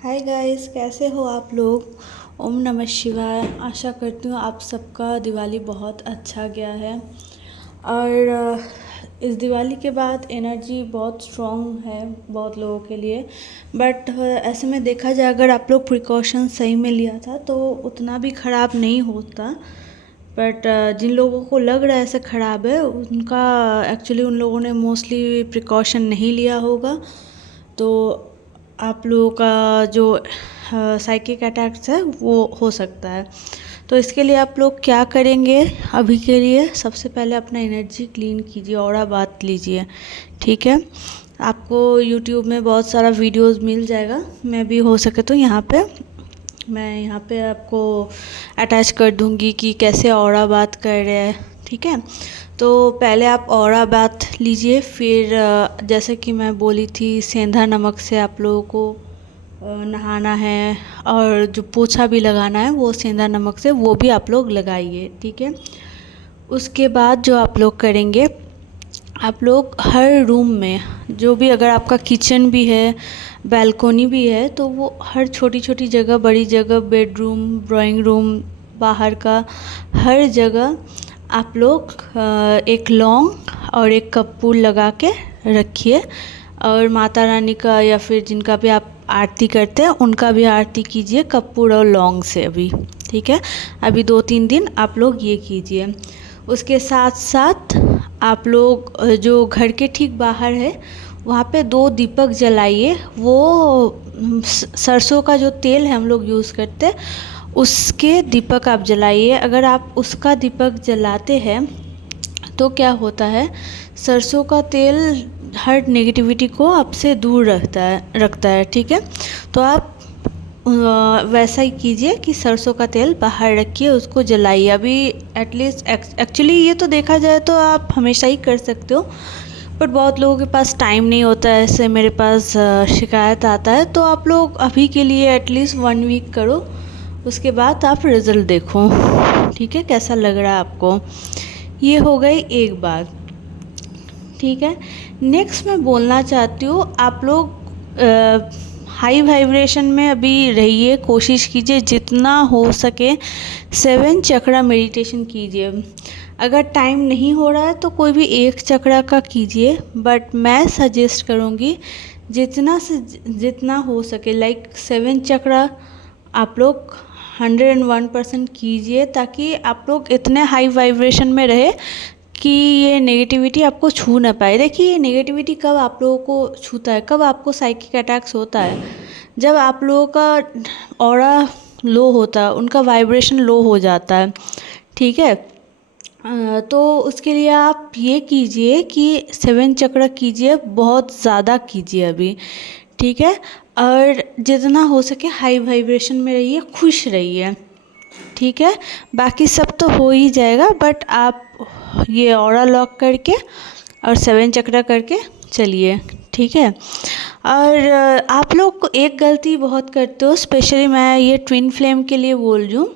Hi guys, कैसे हो आप लोग। ओम नमः शिवाय। आशा करती हूँ आप सबका दिवाली बहुत अच्छा गया है। और इस दिवाली के बाद एनर्जी बहुत स्ट्रॉन्ग है बहुत लोगों के लिए। बट ऐसे में देखा जाए, अगर आप लोग प्रिकॉशन सही में लिया था तो उतना भी ख़राब नहीं होता। बट जिन लोगों को लग रहा है ऐसे ख़राब है, उनका एक्चुअली उन लोगों ने मोस्टली प्रिकॉशन नहीं लिया होगा। तो आप लोगों का जो साइकिक अटैक्स है वो हो सकता है। तो इसके लिए आप लोग क्या करेंगे, अभी के लिए सबसे पहले अपना एनर्जी क्लीन कीजिए, और बात लीजिए। ठीक है, आपको यूट्यूब में बहुत सारा वीडियोस मिल जाएगा। मैं भी हो सके तो यहाँ पे आपको अटैच कर दूँगी कि कैसे औरा बात कर रहे हैं। ठीक है, तो पहले आप औरा बात लीजिए, फिर जैसे कि मैं बोली थी, सेंधा नमक से आप लोगों को नहाना है, और जो पोछा भी लगाना है वो सेंधा नमक से, वो भी आप लोग लगाइए। ठीक है, उसके बाद जो आप लोग करेंगे, आप लोग हर रूम में, जो भी अगर आपका किचन भी है, बैल्कोनी भी है, तो वो हर छोटी छोटी जगह, बड़ी जगह, बेडरूम, ड्राइंग रूम, बाहर का हर जगह आप लोग एक लौंग और एक कपूर लगा के रखिए। और माता रानी का या फिर जिनका भी आप आरती करते हैं उनका भी आरती कीजिए कपूर और लौंग से अभी। ठीक है, अभी 2-3 दिन आप लोग ये कीजिए। उसके साथ साथ आप लोग जो घर के ठीक बाहर है वहाँ पे 2 दीपक जलाइए। वो सरसों का जो तेल है हम लोग यूज़ करते हैं, उसके दीपक आप जलाइए। अगर आप उसका दीपक जलाते हैं तो क्या होता है, सरसों का तेल हर नेगेटिविटी को आपसे दूर रखता है। ठीक है, तो आप वैसा ही कीजिए कि सरसों का तेल बाहर रखिए, उसको जलाइए। अभी एटलीस्ट एक्चुअली ये तो देखा जाए तो आप हमेशा ही कर सकते हो, बट बहुत लोगों के पास टाइम नहीं होता है, ऐसे मेरे पास शिकायत आता है। तो आप लोग अभी के लिए एटलीस्ट 1 वीक करो, उसके बाद आप रिज़ल्ट देखो। ठीक है, कैसा लग रहा है आपको। ये हो गई एक बात। ठीक है, नेक्स्ट मैं बोलना चाहती हूँ, आप लोग हाई वाइब्रेशन में अभी रहिए, कोशिश कीजिए जितना हो सके 7 चक्रा मेडिटेशन कीजिए। अगर टाइम नहीं हो रहा है तो कोई भी एक चक्रा का कीजिए, बट मैं सजेस्ट करूँगी जितना हो सके, लाइक 7 चक्रा आप लोग 101% कीजिए, ताकि आप लोग इतने हाई वाइब्रेशन में रहे कि ये नेगेटिविटी आपको छू ना पाए। देखिए, ये नेगेटिविटी कब आप लोगों को छूता है, कब आपको साइकिक अटैक्स होता है, जब आप लोगों का ऑरा लो होता है, उनका वाइब्रेशन लो हो जाता है। ठीक है, तो उसके लिए आप ये कीजिए कि 7 चक्र कीजिए, बहुत ज़्यादा कीजिए अभी। ठीक है, और जितना हो सके हाई वाइब्रेशन में रहिए, खुश रहिए। ठीक है, बाकी सब तो हो ही जाएगा, बट आप ये ऑरा लॉक करके और 7 चक्रा करके चलिए। ठीक है, और आप लोग एक गलती बहुत करते हो, स्पेशली मैं ये ट्विन फ्लेम के लिए बोल रही हूँ,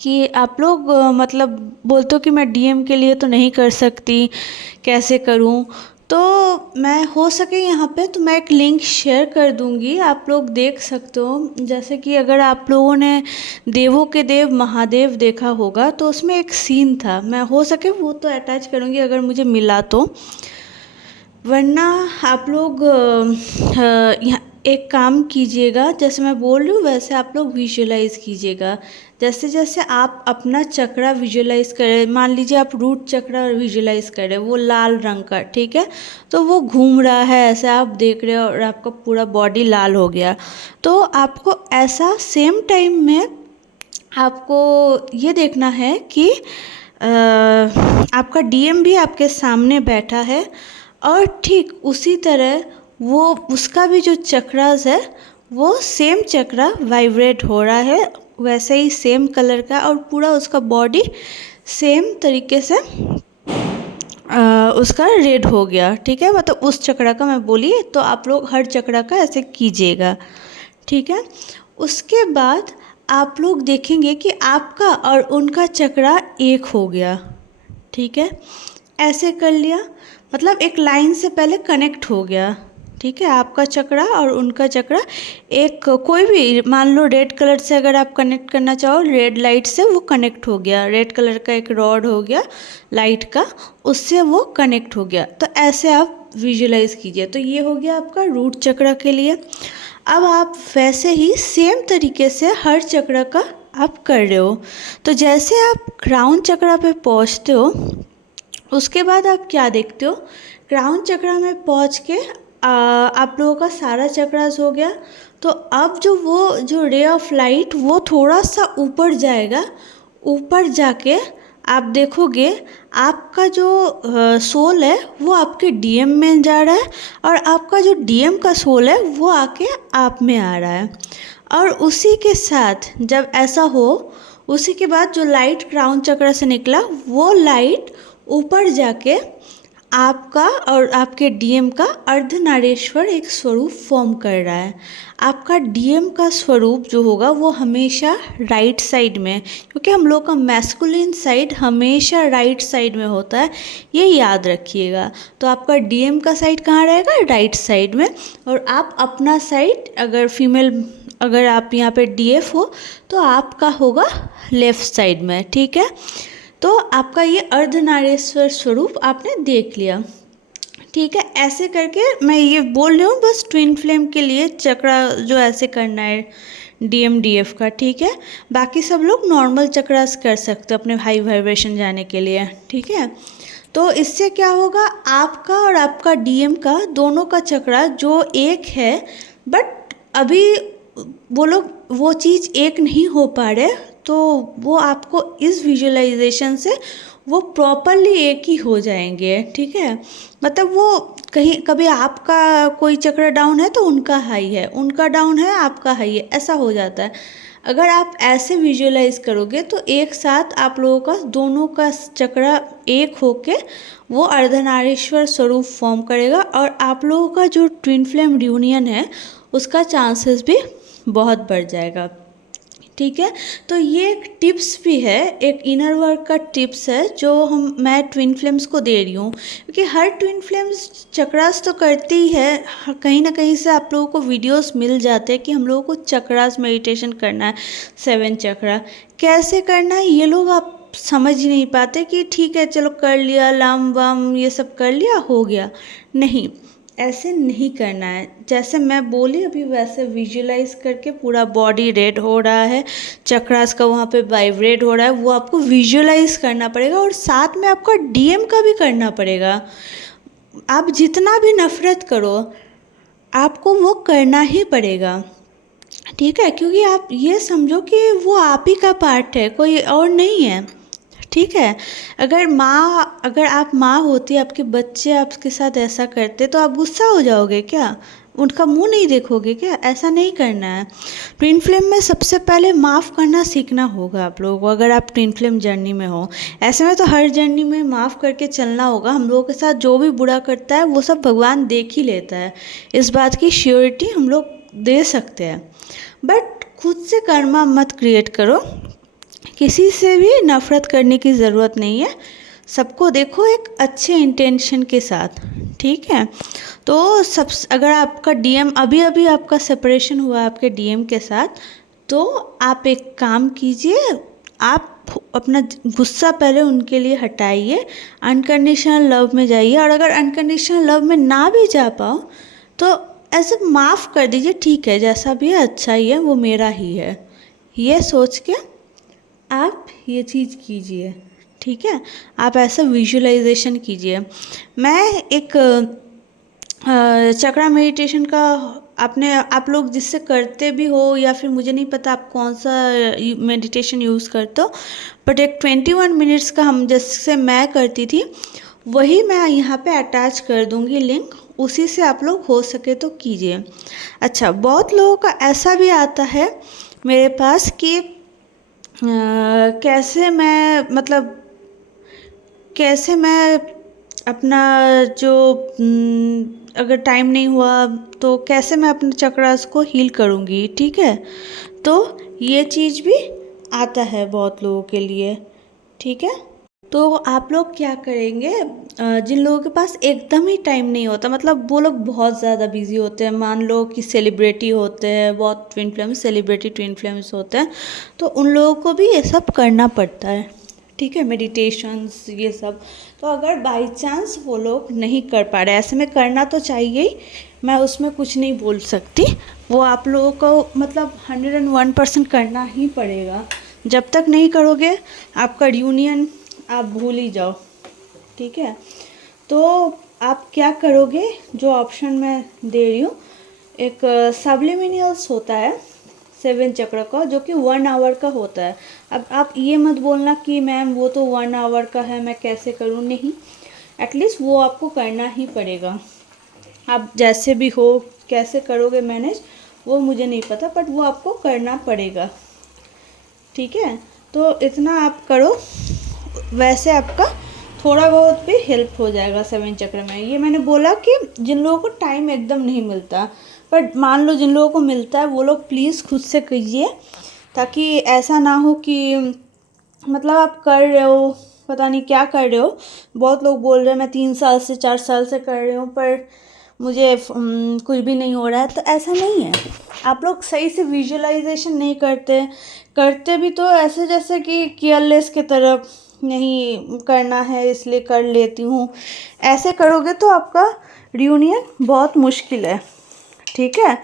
कि आप लोग मतलब बोलते हो कि मैं डीएम के लिए तो नहीं कर सकती, कैसे करूँ। तो मैं हो सके यहाँ पे तो मैं एक लिंक शेयर कर दूँगी, आप लोग देख सकते हो। जैसे कि अगर आप लोगों ने देवों के देव महादेव देखा होगा तो उसमें एक सीन था, मैं हो सके वो तो अटैच करूँगी अगर मुझे मिला तो। वरना आप लोग यहाँ एक काम कीजिएगा, जैसे मैं बोल रही हूँ वैसे आप लोग विजुअलाइज कीजिएगा। जैसे जैसे आप अपना चक्रा विजुअलाइज करें, मान लीजिए आप रूट चक्रा विजुअलाइज करें, वो लाल रंग का, ठीक है, तो वो घूम रहा है ऐसे, आप देख रहे हो और आपका पूरा बॉडी लाल हो गया। तो आपको ऐसा सेम टाइम में आपको ये देखना है कि आपका डीएम भी आपके सामने बैठा है, और ठीक उसी तरह वो उसका भी जो चक्रास है वो सेम चक्रा वाइब्रेट हो रहा है, वैसे ही सेम कलर का, और पूरा उसका बॉडी सेम तरीके से उसका रेड हो गया। ठीक है, मतलब उस चक्रा का मैं बोली, तो आप लोग हर चक्रा का ऐसे कीजिएगा। ठीक है, उसके बाद आप लोग देखेंगे कि आपका और उनका चक्रा एक हो गया। ठीक है, ऐसे कर लिया, मतलब एक लाइन से पहले कनेक्ट हो गया। ठीक है, आपका चक्रा और उनका चक्रा एक कोई भी मान लो रेड कलर से अगर आप कनेक्ट करना चाहो, रेड लाइट से वो कनेक्ट हो गया, रेड कलर का एक रॉड हो गया लाइट का, उससे वो कनेक्ट हो गया। तो ऐसे आप विजुलाइज कीजिए। तो ये हो गया आपका रूट चक्रा के लिए। अब आप वैसे ही सेम तरीके से हर चक्र का आप कर रहे हो। तो जैसे आप क्राउन चक्र पे पहुंचते हो, उसके बाद आप क्या देखते हो, क्राउन चक्र में पहुंच के आप लोगों का सारा चक्रास हो गया। तो अब जो रे ऑफ लाइट वो थोड़ा सा ऊपर जाएगा, ऊपर जाके आप देखोगे आपका जो सोल है वो आपके डीएम में जा रहा है, और आपका जो डीएम का सोल है वो आके आप में आ रहा है। और उसी के साथ जब ऐसा हो, उसी के बाद जो लाइट क्राउन चक्र से निकला वो लाइट ऊपर जाके आपका और आपके डीएम का अर्धनारीश्वर एक स्वरूप फॉर्म कर रहा है। आपका डीएम का स्वरूप जो होगा वो हमेशा राइट साइड में, क्योंकि हम लोग का मैस्कुलिन साइड हमेशा राइट साइड में होता है, ये याद रखिएगा। तो आपका डीएम का साइड कहाँ रहेगा, राइट साइड में। और आप अपना साइड अगर फीमेल, अगर आप यहाँ पे डीएफ हो तो आपका होगा लेफ्ट साइड में। ठीक है, तो आपका ये अर्धनारीश्वर स्वरूप आपने देख लिया। ठीक है, ऐसे करके मैं ये बोल रही हूँ बस ट्विन फ्लेम के लिए चक्रा जो ऐसे करना है डीएम डीएफ का। ठीक है, बाकी सब लोग नॉर्मल चक्रास कर सकते हो अपने हाई वाइब्रेशन जाने के लिए। ठीक है, तो इससे क्या होगा, आपका और आपका डीएम का दोनों का चक्रा जो एक है, बट अभी वो लोग वो चीज़ एक नहीं हो पा रहे, तो वो आपको इस विजुअलाइजेशन से वो प्रॉपरली एक ही हो जाएंगे। ठीक है, मतलब वो कहीं कभी आपका कोई चक्र डाउन है तो उनका हाई है, उनका डाउन है आपका हाई है, ऐसा हो जाता है। अगर आप ऐसे विजुअलाइज करोगे तो एक साथ आप लोगों का दोनों का चक्र एक होके वो अर्धनारीश्वर स्वरूप फॉर्म करेगा, और आप लोगों का जो ट्विन फ्लेम रियूनियन है उसका चांसेस भी बहुत बढ़ जाएगा। ठीक है, तो ये एक टिप्स भी है, एक इनर वर्क का टिप्स है जो मैं ट्विन फ्लेम्स को दे रही हूँ, क्योंकि हर ट्विन फ्लेम्स चक्रास तो करती ही है, कहीं ना कहीं से आप लोगों को वीडियोस मिल जाते हैं कि हम लोगों को चक्रास मेडिटेशन करना है, 7 चक्रा कैसे करना है, ये लोग आप समझ ही नहीं पाते कि ठीक है चलो कर लिया, लम वम ये सब कर लिया हो गया। नहीं, ऐसे नहीं करना है। जैसे मैं बोली अभी वैसे विजुलाइज करके पूरा बॉडी रेड हो रहा है, चक्रास का वहाँ पे वाइब्रेट हो रहा है, वो आपको विजुलाइज करना पड़ेगा, और साथ में आपका डीएम का भी करना पड़ेगा। आप जितना भी नफरत करो आपको वो करना ही पड़ेगा। ठीक है, क्योंकि आप ये समझो कि वो आप ही का पार्ट है, कोई और नहीं है। ठीक है, अगर आप माँ होती, आपके बच्चे आपके साथ ऐसा करते तो आप गुस्सा हो जाओगे क्या, उनका मुंह नहीं देखोगे क्या? ऐसा नहीं करना है। ट्विन फ्लेम में सबसे पहले माफ़ करना सीखना होगा आप लोगों को, अगर आप ट्विन फ्लेम जर्नी में हो। ऐसे में तो हर जर्नी में माफ़ करके चलना होगा। हम लोगों के साथ जो भी बुरा करता है वो सब भगवान देख ही लेता है, इस बात की श्योरिटी हम लोग दे सकते हैं। बट खुद से कर्मा मत क्रिएट करो, किसी से भी नफ़रत करने की ज़रूरत नहीं है, सबको देखो एक अच्छे इंटेंशन के साथ। ठीक है, तो अगर आपका डीएम अभी आपका सेपरेशन हुआ आपके डीएम के साथ, तो आप एक काम कीजिए, आप अपना गुस्सा पहले उनके लिए हटाइए, अनकंडीशनल लव में जाइए, और अगर अनकंडीशनल लव में ना भी जा पाओ तो ऐसे माफ़ कर दीजिए, ठीक है जैसा भी है अच्छा ही है, वो मेरा ही है, ये सोच के आप ये चीज़ कीजिए। ठीक है, आप ऐसा विजुअलाइजेशन कीजिए। मैं एक चक्रा मेडिटेशन का आप लोग जिससे करते भी हो या फिर मुझे नहीं पता आप कौन सा मेडिटेशन यूज़ करते हो, बट एक 21 मिनट्स का हम जैसे मैं करती थी वही मैं यहाँ पे अटैच कर दूँगी लिंक, उसी से आप लोग हो सके तो कीजिए। अच्छा, बहुत लोगों का ऐसा भी आता है मेरे पास कि कैसे मैं अपना जो अगर टाइम नहीं हुआ तो कैसे मैं अपने चक्रास को हील करूँगी। ठीक है, तो ये चीज़ भी आता है बहुत लोगों के लिए। ठीक है, तो आप लोग क्या करेंगे, जिन लोगों के पास एकदम ही टाइम नहीं होता, मतलब वो लोग बहुत ज़्यादा बिजी होते हैं, मान लो कि सेलिब्रिटी होते हैं, बहुत twin flames celebrity twin flames होते हैं, तो उन लोगों को भी ये सब करना पड़ता है, ठीक है, मेडिटेशंस ये सब। तो अगर बाई चांस वो लोग नहीं कर पा रहे, ऐसे में करना तो चाहिए ही, मैं उसमें कुछ नहीं बोल सकती, वो आप लोगों को मतलब 101% करना ही पड़ेगा। जब तक नहीं करोगे आपका रियूनियन आप भूल ही जाओ, ठीक है। तो आप क्या करोगे, जो ऑप्शन मैं दे रही हूँ, एक सबलिमिनल्स होता है 7 चक्र का, जो कि 1 आवर का होता है। अब आप ये मत बोलना कि मैम वो तो 1 आवर का है, मैं कैसे करूँ, नहीं, एटलीस्ट वो आपको करना ही पड़ेगा। आप जैसे भी हो, कैसे करोगे मैनेज वो मुझे नहीं पता, बट वो आपको करना पड़ेगा, ठीक है। तो इतना आप करो, वैसे आपका थोड़ा बहुत भी हेल्प हो जाएगा 7 चक्र में। ये मैंने बोला कि जिन लोगों को टाइम एकदम नहीं मिलता, पर मान लो जिन लोगों को मिलता है वो लोग प्लीज़ खुद से कीजिए, ताकि ऐसा ना हो कि मतलब आप कर रहे हो पता नहीं क्या कर रहे हो। बहुत लोग बोल रहे हैं मैं 3 साल से 4 साल से कर रही हूँ पर मुझे कुछ भी नहीं हो रहा है, तो ऐसा नहीं है। आप लोग सही से विजुअलाइजेशन नहीं करते, करते भी तो ऐसे जैसे कि केयरलेस की तरह, नहीं करना है इसलिए कर लेती हूँ, ऐसे करोगे तो आपका रियूनियन बहुत मुश्किल है, ठीक है।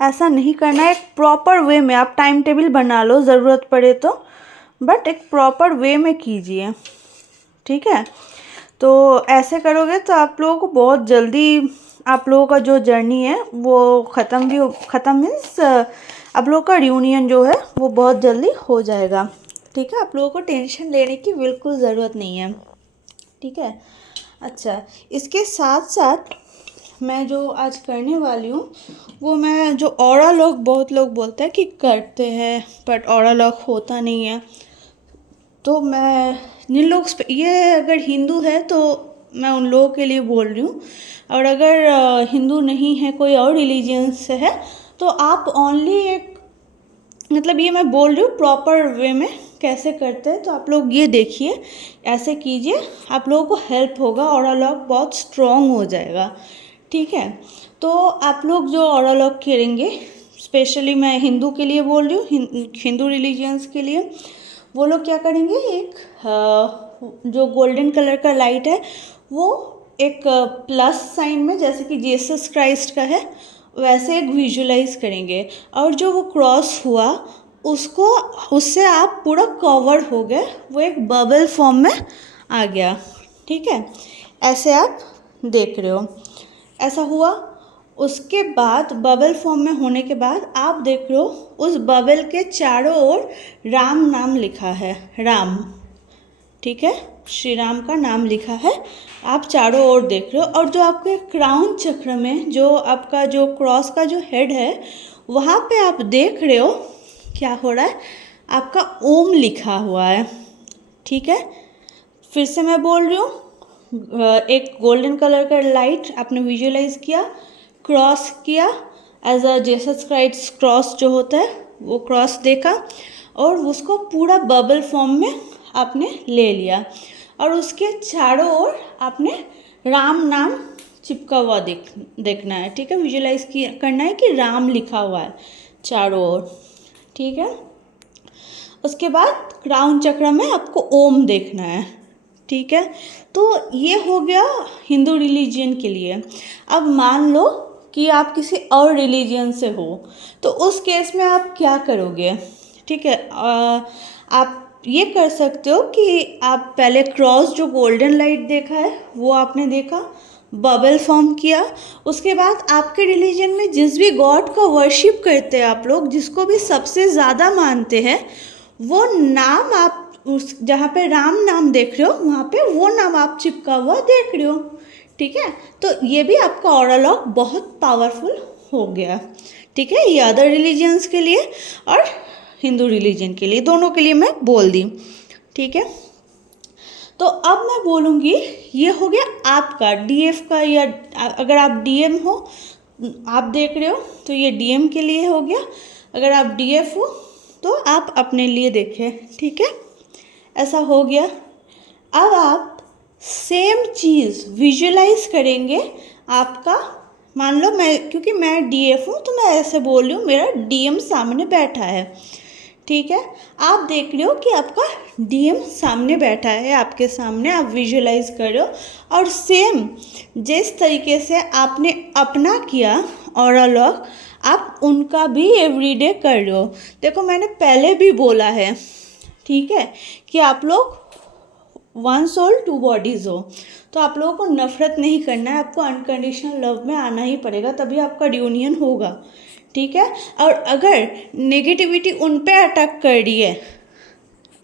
ऐसा नहीं करना है, एक प्रॉपर वे में आप टाइम टेबल बना लो ज़रूरत पड़े तो, बट एक प्रॉपर वे में कीजिए, ठीक है। तो ऐसे करोगे तो आप लोगों को बहुत जल्दी आप लोगों का जो जर्नी है वो ख़त्म मीन्स आप लोगों का रियूनियन जो है वो बहुत जल्दी हो जाएगा, ठीक है। आप लोगों को टेंशन लेने की बिल्कुल ज़रूरत नहीं है, ठीक है। अच्छा, इसके साथ साथ मैं जो आज करने वाली हूँ वो मैं जो ऑरा लॉक, बहुत लोग बोलते हैं कि करते हैं बट ऑरा लॉक होता नहीं है, तो मैं जिन लोग ये अगर हिंदू है तो मैं उन लोगों के लिए बोल रही हूँ, और अगर हिंदू नहीं है कोई और रिलीजन से है तो आप ओनली एक मतलब ये मैं बोल रही हूँ प्रॉपर वे में कैसे करते हैं, तो आप लोग ये देखिए, ऐसे कीजिए, आप लोगों को हेल्प होगा, ऑरा लॉक बहुत स्ट्रॉन्ग हो जाएगा, ठीक है। तो आप लोग जो ऑरा लॉक करेंगे, स्पेशली मैं हिंदू के लिए बोल रही हूँ, हिंदू रिलीजियंस के लिए, वो लोग क्या करेंगे, एक जो गोल्डन कलर का लाइट है वो एक प्लस साइन में, जैसे कि जीसस क्राइस्ट का है वैसे एक विजुलाइज करेंगे, और जो वो क्रॉस हुआ उसको, उससे आप पूरा कवर हो गए, वो एक बबल फॉर्म में आ गया, ठीक है। ऐसे आप देख रहे हो, ऐसा हुआ। उसके बाद बबल फॉर्म में होने के बाद आप देख रहे हो उस बबल के चारों ओर राम नाम लिखा है, राम, ठीक है, श्री राम का नाम लिखा है, आप चारों ओर देख रहे हो। और जो आपके क्राउन चक्र में जो आपका जो क्रॉस का जो हेड है वहाँ पे आप देख रहे हो क्या हो रहा है, आपका ओम लिखा हुआ है, ठीक है। फिर से मैं बोल रही हूँ, एक गोल्डन कलर का लाइट आपने विजुअलाइज किया, क्रॉस किया, as a Jesus Christ cross जो होता है वो क्रॉस देखा, और उसको पूरा बबल फॉर्म में आपने ले लिया, और उसके चारों ओर आपने राम नाम चिपका हुआ देखना है, ठीक है, विजुअलाइज करना है कि राम लिखा हुआ है चारों ओर, ठीक है। उसके बाद क्राउन चक्र में आपको ओम देखना है, ठीक है। तो ये हो गया हिंदू रिलीजन के लिए। अब मान लो कि आप किसी और रिलीजन से हो, तो उस केस में आप क्या करोगे, ठीक है। आप ये कर सकते हो कि आप पहले क्रॉस जो गोल्डन लाइट देखा है वो आपने देखा, बबल फॉर्म किया, उसके बाद आपके रिलीजन में जिस भी गॉड का वर्शिप करते हैं आप लोग, जिसको भी सबसे ज़्यादा मानते हैं, वो नाम आप उस जहाँ पे राम नाम देख रहे हो वहाँ पे वो नाम आप चिपका हुआ देख रहे हो, ठीक है। तो ये भी आपका ऑरा लॉक बहुत पावरफुल हो गया, ठीक है। ये अदर रिलीजन्स के लिए और हिंदू रिलीजन के लिए, दोनों के लिए मैं बोल दी, ठीक है। तो अब मैं बोलूँगी, ये हो गया आपका डीएफ का, या अगर आप डीएम हो आप देख रहे हो तो ये डीएम के लिए हो गया, अगर आप डीएफ हो तो आप अपने लिए देखें, ठीक है। ऐसा हो गया। अब आप सेम चीज़ विजुअलाइज करेंगे। आपका मान लो क्योंकि मैं डीएफ हूँ तो मैं ऐसे बोल रही हूँ, मेरा डीएम सामने बैठा है, ठीक है। आप देख रहे हो कि आपका डीएम सामने बैठा है, आपके सामने, आप विजुअलाइज कर रहे हो। और सेम जिस तरीके से आपने अपना किया ऑरा लॉक, आप उनका भी एवरीडे कर रहे हो। देखो मैंने पहले भी बोला है, ठीक है, कि आप लोग वन सोल टू बॉडीज़ हो, तो आप लोगों को नफरत नहीं करना है, आपको अनकंडीशनल लव में आना ही पड़ेगा, तभी आपका रियूनियन होगा, ठीक है। और अगर नेगेटिविटी उन पे अटैक कर रही है,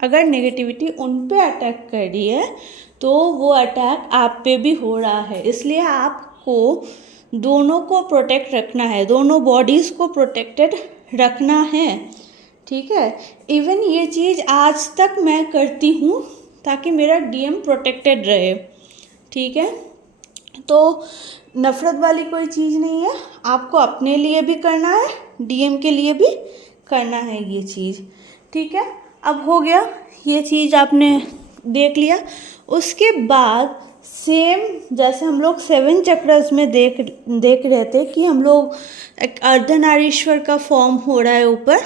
अगर नेगेटिविटी उन पे अटैक कर रही है तो वो अटैक आप पे भी हो रहा है। इसलिए आपको दोनों को प्रोटेक्ट रखना है, दोनों बॉडीज़ को प्रोटेक्टेड रखना है, ठीक है। इवन ये चीज़ आज तक मैं करती हूँ ताकि मेरा डीएम प्रोटेक्टेड रहे, ठीक है। तो नफ़रत वाली कोई चीज़ नहीं है, आपको अपने लिए भी करना है, डीएम के लिए भी करना है ये चीज़, ठीक है। अब हो गया, ये चीज़ आपने देख लिया। उसके बाद सेम जैसे हम लोग 7 चक्रस में देख रहे थे कि हम लोग एक अर्धनारीश्वर का फॉर्म हो रहा है ऊपर,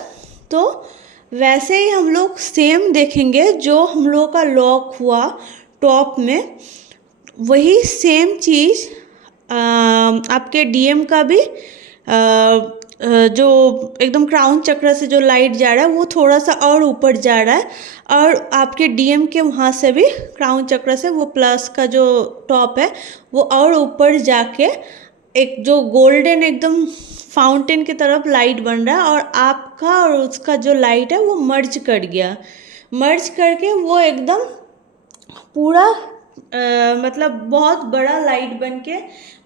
तो वैसे ही हम लोग सेम देखेंगे जो हम लोग का लॉक हुआ टॉप में, वही सेम चीज़ आपके डीएम का भी जो एकदम क्राउन चक्र से जो लाइट जा रहा है वो थोड़ा सा और ऊपर जा रहा है, और आपके डीएम के वहाँ से भी क्राउन चक्र से वो प्लस का जो टॉप है वो और ऊपर जाके एक जो गोल्डन एकदम फाउंटेन की तरफ लाइट बन रहा है, और आपका और उसका जो लाइट है वो मर्ज कर गया, मर्ज करके वो एकदम पूरा मतलब बहुत बड़ा लाइट बन के,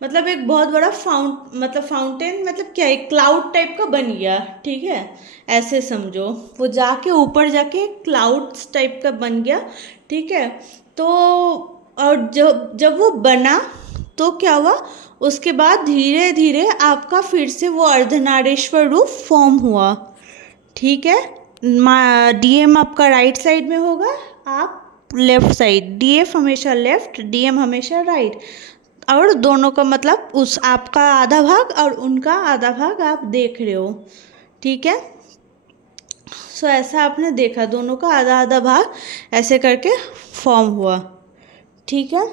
मतलब एक बहुत बड़ा फाउंटेन मतलब क्या, एक क्लाउड टाइप का बन गया, ठीक है, ऐसे समझो। वो जाके ऊपर जाके क्लाउड्स टाइप का बन गया, ठीक है। तो और जब वो बना तो क्या हुआ, उसके बाद धीरे धीरे आपका फिर से वो अर्धनारीश्वर रूप फॉर्म हुआ, ठीक है। डीएम आपका राइट साइड में होगा, आप लेफ्ट साइड, डीएफ हमेशा लेफ्ट, डीएम हमेशा राइट, और दोनों का मतलब उस आपका आधा भाग और उनका आधा भाग आप देख रहे हो, ठीक है। सो ऐसा आपने देखा, दोनों का आधा आधा भाग ऐसे करके फॉर्म हुआ, ठीक है,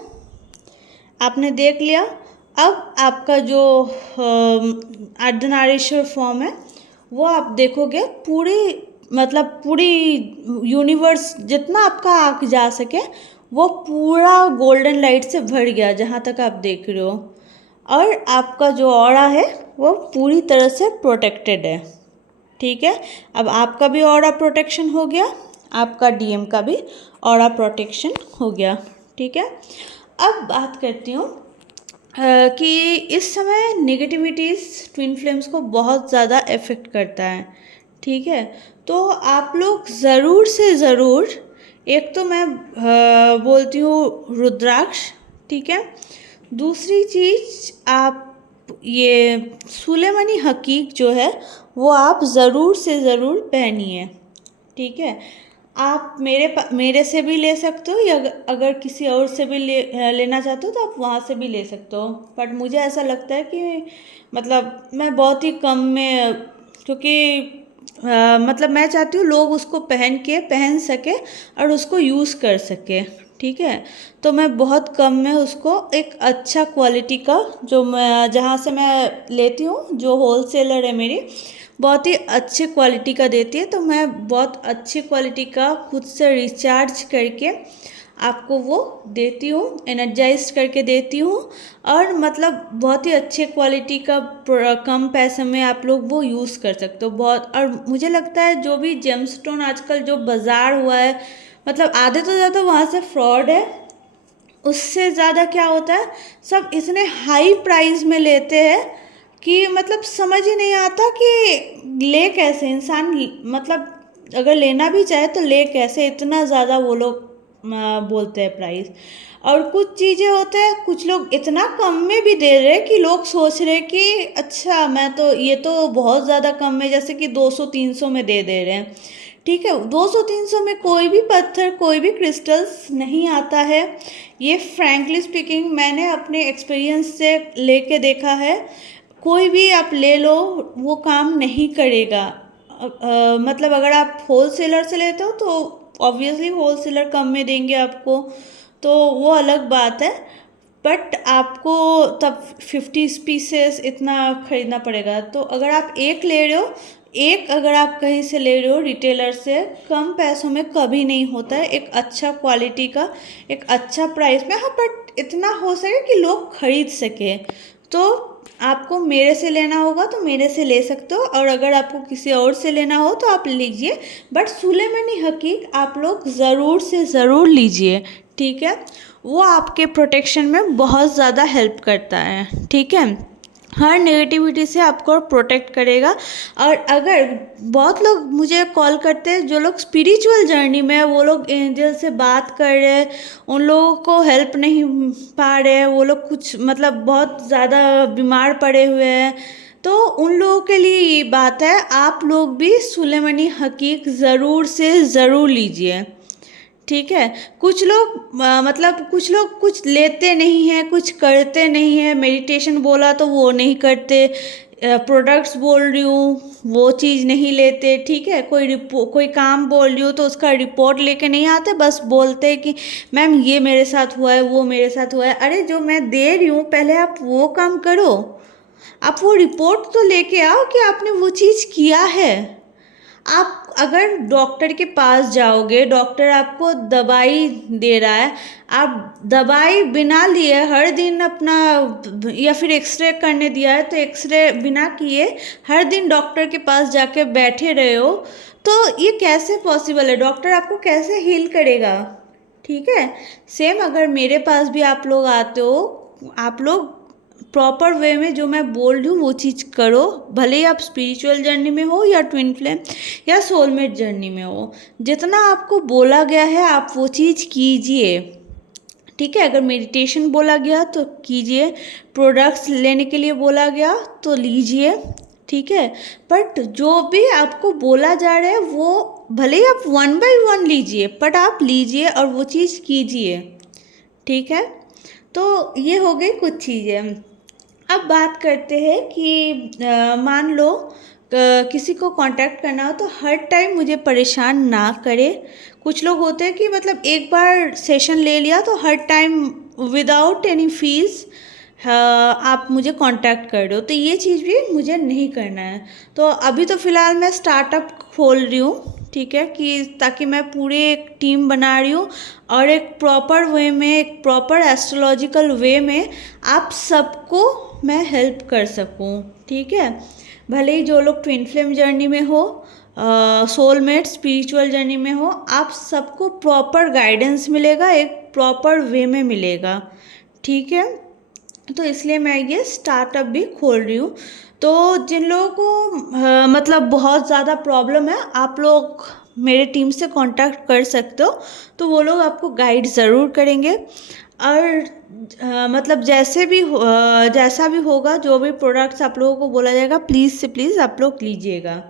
आपने देख लिया। अब आपका जो अर्धनारीश्वर फॉर्म है वो आप देखोगे पूरी यूनिवर्स जितना आपका आँख जा सके वो पूरा गोल्डन लाइट से भर गया जहाँ तक आप देख रहे हो, और आपका जो ऑरा है वो पूरी तरह से प्रोटेक्टेड है, ठीक है। अब आपका भी ऑरा प्रोटेक्शन हो गया, आपका डीएम का भी ऑरा प्रोटेक्शन हो गया, ठीक है। अब बात करती हूँ कि इस समय नेगेटिविटीज़ ट्विन फ्लेम्स को बहुत ज़्यादा इफ़ेक्ट करता है, ठीक है। तो आप लोग ज़रूर से ज़रूर, एक तो मैं बोलती हूँ रुद्राक्ष, ठीक है। दूसरी चीज़ आप ये सुलेमानी हकीक जो है वो आप ज़रूर से ज़रूर पहनिए, ठीक है। आप मेरे से भी ले सकते हो, या अगर किसी और से भी लेना चाहते हो तो आप वहाँ से भी ले सकते हो, बट मुझे ऐसा लगता है कि मतलब मैं बहुत ही कम में, क्योंकि मतलब मैं चाहती हूँ लोग उसको पहन सके और उसको यूज़ कर सके, ठीक है। तो मैं बहुत कम में उसको एक अच्छा क्वालिटी का, जो मैं जहाँ से मैं लेती हूँ, जो होलसेलर है मेरी, बहुत ही अच्छे क्वालिटी का देती है, तो मैं बहुत अच्छी क्वालिटी का खुद से रिचार्ज करके आपको वो देती हूँ, एनर्जाइज करके देती हूँ, और मतलब बहुत ही अच्छे क्वालिटी का कम पैसे में आप लोग वो यूज़ कर सकते हो बहुत। और मुझे लगता है जो भी जेमस्टोन आजकल जो बाज़ार हुआ है, मतलब आधे तो ज़्यादा वहाँ से फ्रॉड है, उससे ज़्यादा क्या होता है, सब इतने हाई प्राइस में लेते हैं कि मतलब समझ ही नहीं आता कि ले कैसे इंसान, मतलब अगर लेना भी चाहे तो ले कैसे, इतना ज़्यादा वो लोग बोलते हैं प्राइस। और कुछ चीज़ें होते हैं, कुछ लोग इतना कम में भी दे रहे हैं कि लोग सोच रहे कि अच्छा मैं तो ये तो बहुत ज़्यादा कम में, जैसे कि 200-300 में दे रहे हैं, ठीक है। 200-300 में कोई भी पत्थर, कोई भी क्रिस्टल्स नहीं आता है। ये फ्रैंकली स्पीकिंग मैंने अपने एक्सपीरियंस से लेके देखा है। कोई भी आप ले लो वो काम नहीं करेगा। मतलब अगर आप होल सेलर से लेते हो तो ऑब्वियसली होल सेलर कम में देंगे आपको, तो वो अलग बात है। बट आपको तब 50 पीसेस इतना ख़रीदना पड़ेगा। तो अगर आप एक ले रहे हो, एक अगर आप कहीं से ले रहे हो रिटेलर से, कम पैसों में कभी नहीं होता है। एक अच्छा क्वालिटी का, एक अच्छा प्राइस में, हाँ, बट इतना हो सके कि लोग खरीद सके। तो आपको मेरे से लेना होगा तो मेरे से ले सकते हो, और अगर आपको किसी और से लेना हो तो आप लीजिए। बट सुलेमानी हकीक आप लोग ज़रूर से ज़रूर लीजिए, ठीक है। वो आपके प्रोटेक्शन में बहुत ज़्यादा हेल्प करता है, ठीक है। हर नेगेटिविटी से आपको प्रोटेक्ट करेगा। और अगर बहुत लोग मुझे कॉल करते हैं जो लोग स्पिरिचुअल जर्नी में है, वो लोग एंजल से बात कर रहे हैं, उन लोगों को हेल्प नहीं पा रहे हैं, वो लोग कुछ मतलब बहुत ज़्यादा बीमार पड़े हुए हैं, तो उन लोगों के लिए ये बात है, आप लोग भी सुलेमानी हकीक ज़रूर से ज़रूर लीजिए, ठीक है। कुछ लोग मतलब कुछ लोग कुछ लेते नहीं हैं, कुछ करते नहीं हैं। मेडिटेशन बोला तो वो नहीं करते, प्रोडक्ट्स बोल रही हूँ वो चीज़ नहीं लेते, ठीक है। कोई काम बोल रही हूँ तो उसका रिपोर्ट लेके नहीं आते, बस बोलते हैं कि मैम ये मेरे साथ हुआ है, वो मेरे साथ हुआ है। अरे जो मैं दे रही हूँ पहले आप वो काम करो, आप वो रिपोर्ट तो लेके आओ कि आपने वो चीज़ किया है। आप अगर डॉक्टर के पास जाओगे, डॉक्टर आपको दवाई दे रहा है, आप दवाई बिना लिए हर दिन अपना, या फिर एक्सरे करने दिया है तो एक्सरे बिना किए हर दिन डॉक्टर के पास जाके बैठे रहे हो, तो ये कैसे पॉसिबल है? डॉक्टर आपको कैसे हील करेगा? ठीक है। सेम अगर मेरे पास भी आप लोग आते हो, आप लोग प्रॉपर वे में जो मैं बोल रही हूँ वो चीज़ करो, भले ही आप स्पिरिचुअल जर्नी में हो या ट्विन फ्लेम या सोलमेट जर्नी में हो। जितना आपको बोला गया है आप वो चीज़ कीजिए, ठीक है। अगर मेडिटेशन बोला गया तो कीजिए, प्रोडक्ट्स लेने के लिए बोला गया तो लीजिए, ठीक है। बट जो भी आपको बोला जा रहा है वो भले ही आप 1 बाय 1 लीजिए, बट आप लीजिए और वो चीज़ कीजिए, ठीक है। तो ये हो गई कुछ चीज़ें। अब बात करते हैं कि मान लो किसी को कांटेक्ट करना हो तो हर टाइम मुझे परेशान ना करे। कुछ लोग होते हैं कि मतलब एक बार सेशन ले लिया तो हर टाइम विदाउट एनी फीस आप मुझे कांटेक्ट कर रहे हो, तो ये चीज़ भी मुझे नहीं करना है। तो अभी तो फ़िलहाल मैं स्टार्टअप खोल रही हूँ, ठीक है, कि ताकि मैं पूरी एक टीम बना रही हूँ और एक प्रॉपर वे में, एक प्रॉपर एस्ट्रोलॉजिकल वे में आप सबको मैं हेल्प कर सकूँ, ठीक है। भले ही जो लोग ट्विन फ्लेम जर्नी में हो, सोलमेट स्पिरिचुअल जर्नी में हो, आप सबको प्रॉपर गाइडेंस मिलेगा, एक प्रॉपर वे में मिलेगा, ठीक है। तो इसलिए मैं ये स्टार्टअप भी खोल रही हूँ। तो जिन लोगों को मतलब बहुत ज़्यादा प्रॉब्लम है, आप लोग मेरे टीम से कांटेक्ट कर सकते हो, तो वो लोग आपको गाइड ज़रूर करेंगे। और मतलब जैसा भी होगा, जो भी प्रोडक्ट्स आप लोगों को बोला जाएगा, प्लीज़ से प्लीज़ आप लोग लीजिएगा,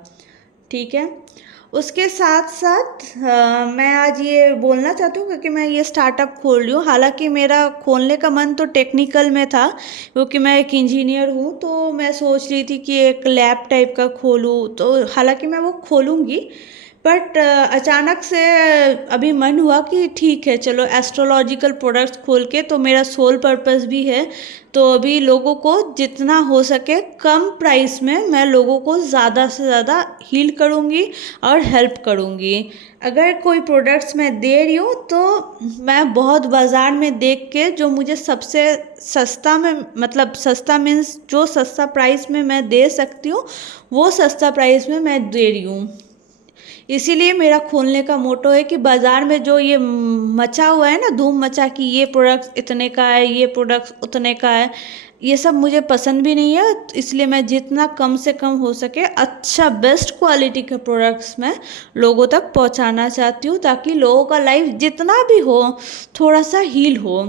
ठीक है। उसके साथ साथ मैं आज ये बोलना चाहती हूँ क्योंकि मैं ये स्टार्टअप खोल रही हूँ। हालांकि मेरा खोलने का मन तो टेक्निकल में था, क्योंकि मैं एक इंजीनियर हूँ, तो मैं सोच रही थी कि एक लैब टाइप का खोलूँ, तो हालांकि मैं वो खोलूँगी, बट अचानक से अभी मन हुआ कि ठीक है चलो एस्ट्रोलॉजिकल प्रोडक्ट्स खोल के, तो मेरा सोल पर्पस भी है। तो अभी लोगों को जितना हो सके कम प्राइस में मैं लोगों को ज़्यादा से ज़्यादा हील करूँगी और हेल्प करूँगी। अगर कोई प्रोडक्ट्स मैं दे रही हूँ तो मैं बहुत बाज़ार में देख के जो मुझे सबसे सस्ता में, मतलब सस्ता मीन्स जो सस्ता प्राइस में मैं दे सकती हूँ वो सस्ता प्राइस में मैं दे रही हूँ। इसीलिए मेरा खोलने का मोटो है कि बाज़ार में जो ये मचा हुआ है ना, धूम मचा कि ये प्रोडक्ट इतने का है, ये प्रोडक्ट उतने का है, ये सब मुझे पसंद भी नहीं है। इसलिए मैं जितना कम से कम हो सके अच्छा बेस्ट क्वालिटी के प्रोडक्ट्स मैं लोगों तक पहुंचाना चाहती हूँ, ताकि लोगों का लाइफ जितना भी हो थोड़ा सा हील हो।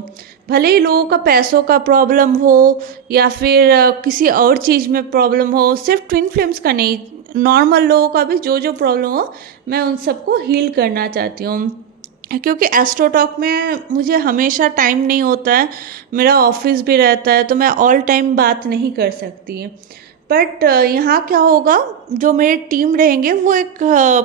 भले ही लोगों का पैसों का प्रॉब्लम हो या फिर किसी और चीज़ में प्रॉब्लम हो, सिर्फ ट्विन फ्लेम्स का नहीं, नॉर्मल लोगों का भी जो जो प्रॉब्लम हो मैं उन सबको हील करना चाहती हूँ। क्योंकि एस्ट्रो टॉक में मुझे हमेशा टाइम नहीं होता है, मेरा ऑफिस भी रहता है, तो मैं ऑल टाइम बात नहीं कर सकती। बट यहाँ क्या होगा, जो मेरे टीम रहेंगे वो एक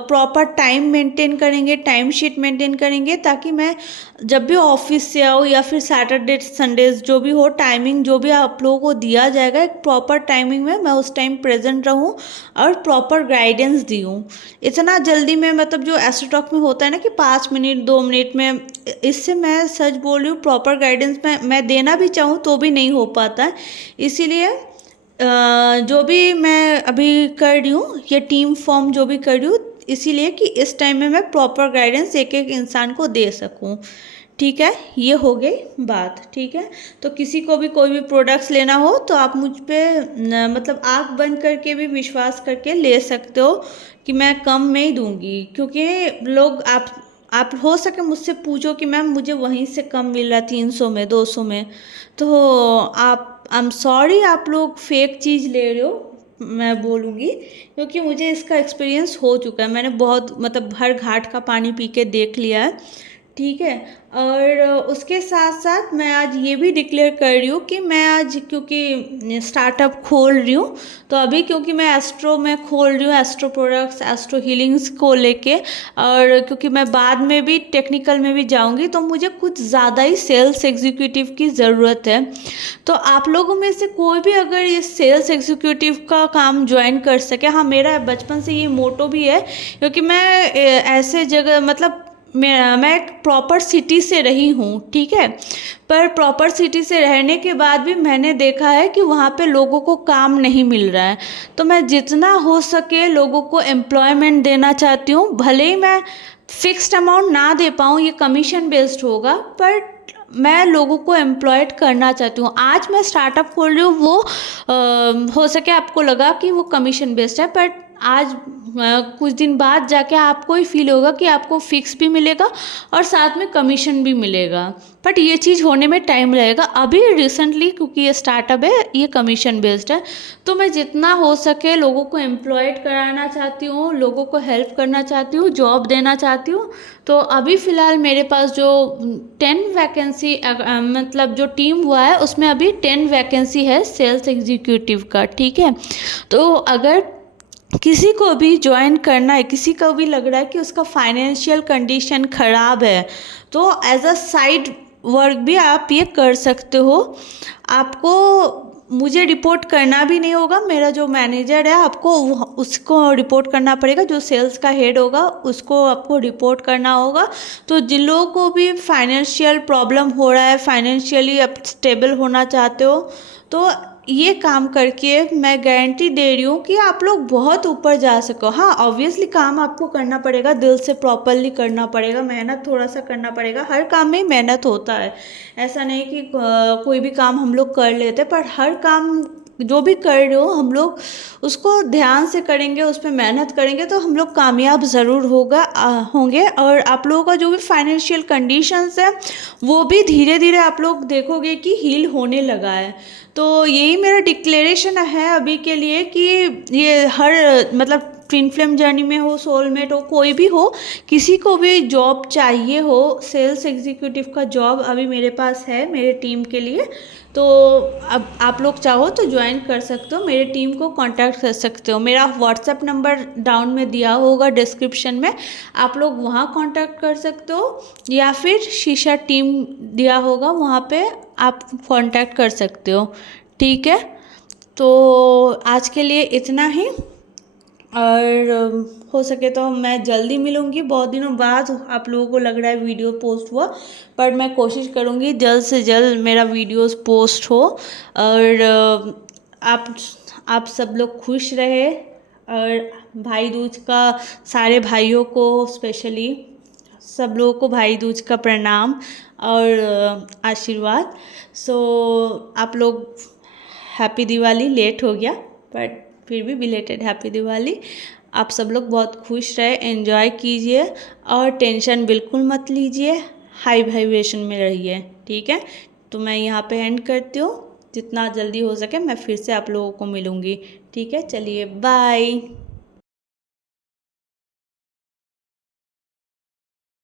प्रॉपर टाइम मेंटेन करेंगे, टाइम शीट मेंटेन करेंगे, ताकि मैं जब भी ऑफिस से आऊँ या फिर सैटरडे संडेज जो भी हो, टाइमिंग जो भी आप लोगों को दिया जाएगा एक प्रॉपर टाइमिंग में मैं उस टाइम प्रेजेंट रहूँ और प्रॉपर गाइडेंस दूँ। इतना जल्दी में मतलब जो एस्ट्रो टॉक में होता है ना कि 5 मिनट 2 मिनट में, इससे मैं सच बोल रही हूँ प्रॉपर गाइडेंस मैं देना भी चाहूँ तो भी नहीं हो पाता है। इसीलिए जो भी मैं अभी कर रही हूँ, ये टीम फॉर्म जो भी कर रही हूँ, इसीलिए कि इस टाइम में मैं प्रॉपर गाइडेंस एक एक इंसान को दे सकूँ। ठीक है, ये हो गई बात। ठीक है, तो किसी को भी कोई भी प्रोडक्ट्स लेना हो तो आप मुझ पे मतलब आँख बंद करके भी विश्वास करके ले सकते हो कि मैं कम में ही दूंगी। क्योंकि लोग आप हो सके मुझसे पूछो कि मैम मुझे वहीं से कम मिल रहा 300 में 200 में, तो आप आई एम सॉरी आप लोग फेक चीज़ ले रहे हो, मैं बोलूँगी। क्योंकि मुझे इसका एक्सपीरियंस हो चुका है, मैंने बहुत मतलब हर घाट का पानी पी के देख लिया है। ठीक है, और उसके साथ साथ मैं आज ये भी डिक्लेयर कर रही हूँ कि मैं आज क्योंकि स्टार्टअप खोल रही हूँ, तो अभी क्योंकि मैं एस्ट्रो में खोल रही हूँ, एस्ट्रो प्रोडक्ट्स एस्ट्रो हीलिंग्स को लेके, और क्योंकि मैं बाद में भी टेक्निकल में भी जाऊँगी, तो मुझे कुछ ज़्यादा ही सेल्स एग्जीक्यूटिव की ज़रूरत है। तो आप लोगों में से कोई भी अगर ये सेल्स एग्जीक्यूटिव का काम ज्वाइन कर सके, हाँ मेरा बचपन से ये मोटो भी है, क्योंकि मैं ऐसे जगह मतलब मैं एक प्रॉपर सिटी से रही हूँ। ठीक है, पर प्रॉपर सिटी से रहने के बाद भी मैंने देखा है कि वहाँ पे लोगों को काम नहीं मिल रहा है। तो मैं जितना हो सके लोगों को एम्प्लॉयमेंट देना चाहती हूँ, भले ही मैं फिक्स्ड अमाउंट ना दे पाऊँ, ये कमीशन बेस्ड होगा, पर मैं लोगों को एम्प्लॉयड करना चाहती हूँ। आज मैं स्टार्टअप खोल रही हूँ, वो हो सके आपको लगा कि वो कमीशन बेस्ड है, पर आज कुछ दिन बाद जाके आपको ही फील होगा कि आपको फिक्स भी मिलेगा और साथ में कमीशन भी मिलेगा। बट ये चीज़ होने में टाइम लगेगा। अभी रिसेंटली क्योंकि ये स्टार्टअप है, ये कमीशन बेस्ड है, तो मैं जितना हो सके लोगों को एम्प्लॉयड कराना चाहती हूँ, लोगों को हेल्प करना चाहती हूँ, जॉब देना चाहती हूँ। तो अभी फ़िलहाल मेरे पास जो 10 वैकेंसी मतलब जो टीम हुआ है उसमें अभी 10 वैकेंसी है सेल्स एग्जीक्यूटिव का। ठीक है, तो अगर किसी को भी ज्वाइन करना है, किसी को भी लग रहा है कि उसका फाइनेंशियल कंडीशन ख़राब है, तो एज अ साइड वर्क भी आप ये कर सकते हो। आपको मुझे रिपोर्ट करना भी नहीं होगा, मेरा जो मैनेजर है आपको उसको रिपोर्ट करना पड़ेगा, जो सेल्स का हेड होगा उसको आपको रिपोर्ट करना होगा। तो जिन लोगों को भी फाइनेंशियल प्रॉब्लम हो रहा है, फाइनेंशियली आप स्टेबल होना चाहते हो, तो ये काम करके मैं गारंटी दे रही हूँ कि आप लोग बहुत ऊपर जा सको। हाँ ऑब्वियसली काम आपको करना पड़ेगा, दिल से प्रॉपरली करना पड़ेगा, मेहनत थोड़ा सा करना पड़ेगा, हर काम में मेहनत होता है। ऐसा नहीं कि कोई भी काम हम लोग कर लेते, पर हर काम जो भी कर रहे हो हम लोग उसको ध्यान से करेंगे, उस पर मेहनत करेंगे तो हम लोग कामयाब ज़रूर होंगे। और आप लोगों का जो भी फाइनेंशियल कंडीशंस है वो भी धीरे धीरे आप लोग देखोगे कि हील होने लगा है। तो यही मेरा डिक्लेरेशन है अभी के लिए कि ये हर मतलब ट्विन फ्लेम जर्नी में हो, सोलमेट हो, कोई भी हो, किसी को भी जॉब चाहिए हो, सेल्स एग्जीक्यूटिव का जॉब अभी मेरे पास है मेरे टीम के लिए। तो अब आप लोग चाहो तो ज्वाइन कर सकते हो, मेरे टीम को कांटेक्ट कर सकते हो। मेरा व्हाट्सएप नंबर डाउन में दिया होगा डिस्क्रिप्शन में, आप लोग वहाँ कांटेक्ट कर सकते हो, या फिर शीशा टीम दिया होगा वहाँ पे आप कांटेक्ट कर सकते हो। ठीक है, तो आज के लिए इतना ही, और हो सके तो मैं जल्दी मिलूँगी। बहुत दिनों बाद आप लोगों को लग रहा है वीडियो पोस्ट हुआ, पर मैं कोशिश करूँगी जल्द से जल्द मेरा वीडियोस पोस्ट हो, और आप सब लोग खुश रहे। और भाई दूज का सारे भाइयों को स्पेशली सब लोगों को भाई दूज का प्रणाम और आशीर्वाद। सो आप लोग हैप्पी दिवाली, लेट हो गया बट फिर भी बिलेटेड हैप्पी दिवाली। आप सब लोग बहुत खुश रहे, एंजॉय कीजिए और टेंशन बिल्कुल मत लीजिए, हाई वाइब्रेशन में रहिए। ठीक है, तो मैं यहाँ पे एंड करती हूँ, जितना जल्दी हो सके मैं फिर से आप लोगों को मिलूँगी। ठीक है, चलिए बाय।